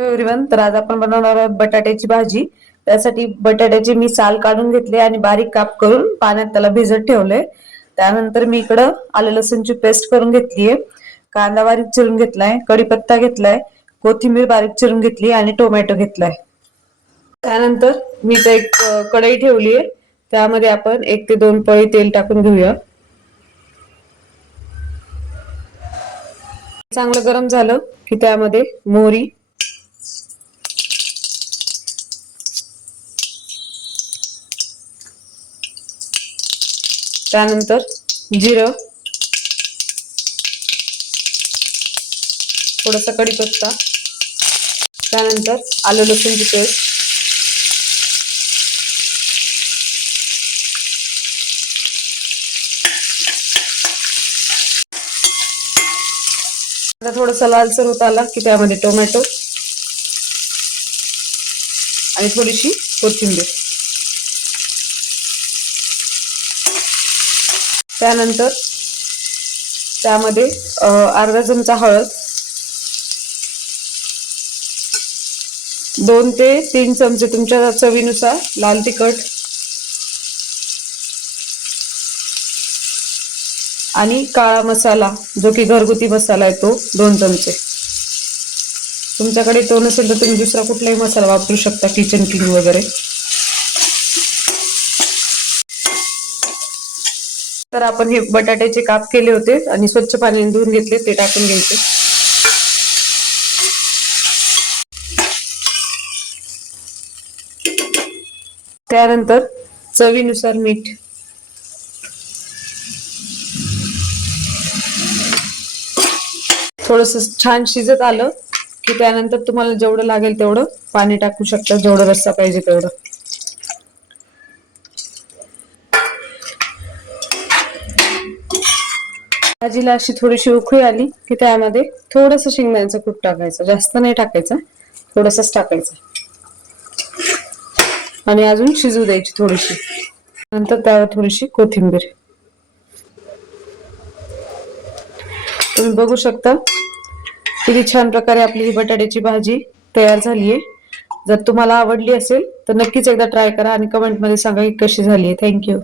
Everyone, तर आज आपण बनवणार आहोत बटाट्याची भाजी. त्यासाठी बटाट्याचे मी साल काढून घेतले आणि बारीक काप करून पाण्यात त्याला भिजत ठेवले. त्यानंतर मी इकडं आलं लसूणची पेस्ट करून घेतलीये, कांदा बारीक चिरून घेतलाय, कढीपत्ता घेतलाय, कोथिंबीर बारीक चिरून घेतली आणि टोमॅटो घेतलाय. त्यानंतर मी इथे एक कढई ठेवलीये, त्यामध्ये आपण 1 ते 2 पळी तेल टाकून घेऊया. चांगलं गरम झालं की त्यामध्ये मोहरी, त्यानंतर जिरं, थोडासा कढीपत्ता, त्यानंतर आलं लसूणची पेस्ट, थोडासा लालसर होत आला की त्यामध्ये टोमॅटो आणि थोडीशी कोथिंबीर, त्यानंतर त्यामध्ये अर्धा चमचा हळद, 2 ते 3 चमचे तुमच्या चवीनुसार लाल तिखट आणि काळा मसाला जो की घरगुती मसाला आहे तो 2 चमचे. तुमच्याकडे तो नसेल तर तुम्ही दुसरा कुठलाही मसाला वापरू शकता, किचन किंग वगैरे. तर आपण हे बटाट्याचे काप केले होते आणि स्वच्छ पाण्याने धुवून घेतले, ते टाकून घ्यायचे. त्यानंतर चवीनुसार मीठ, थोडंसं छान शिजत आलं की त्यानंतर तुम्हाला जेवढं लागेल तेवढं पाणी टाकू शकता, जेवढं रस्सा पाहिजे तेवढं. भाजीला अशी थोडीशी उकळी आली की त्यामध्ये थोडंसं शेंगदाण्याचं कूट टाकायचं, जास्त नाही टाकायचं, थोडंसंच टाकायचं आणि अजून शिजू द्यायची थोडीशी. नंतर त्यावर थोडीशी कोथिंबीर. तुम्ही बघू शकता किती छान प्रकारे आपली ही बटाट्याची भाजी तयार झालीये. जर तुम्हाला आवडली असेल तर नक्कीच एकदा ट्राय करा आणि कमेंटमध्ये सांगा की कशी झालीये. थँक्यू.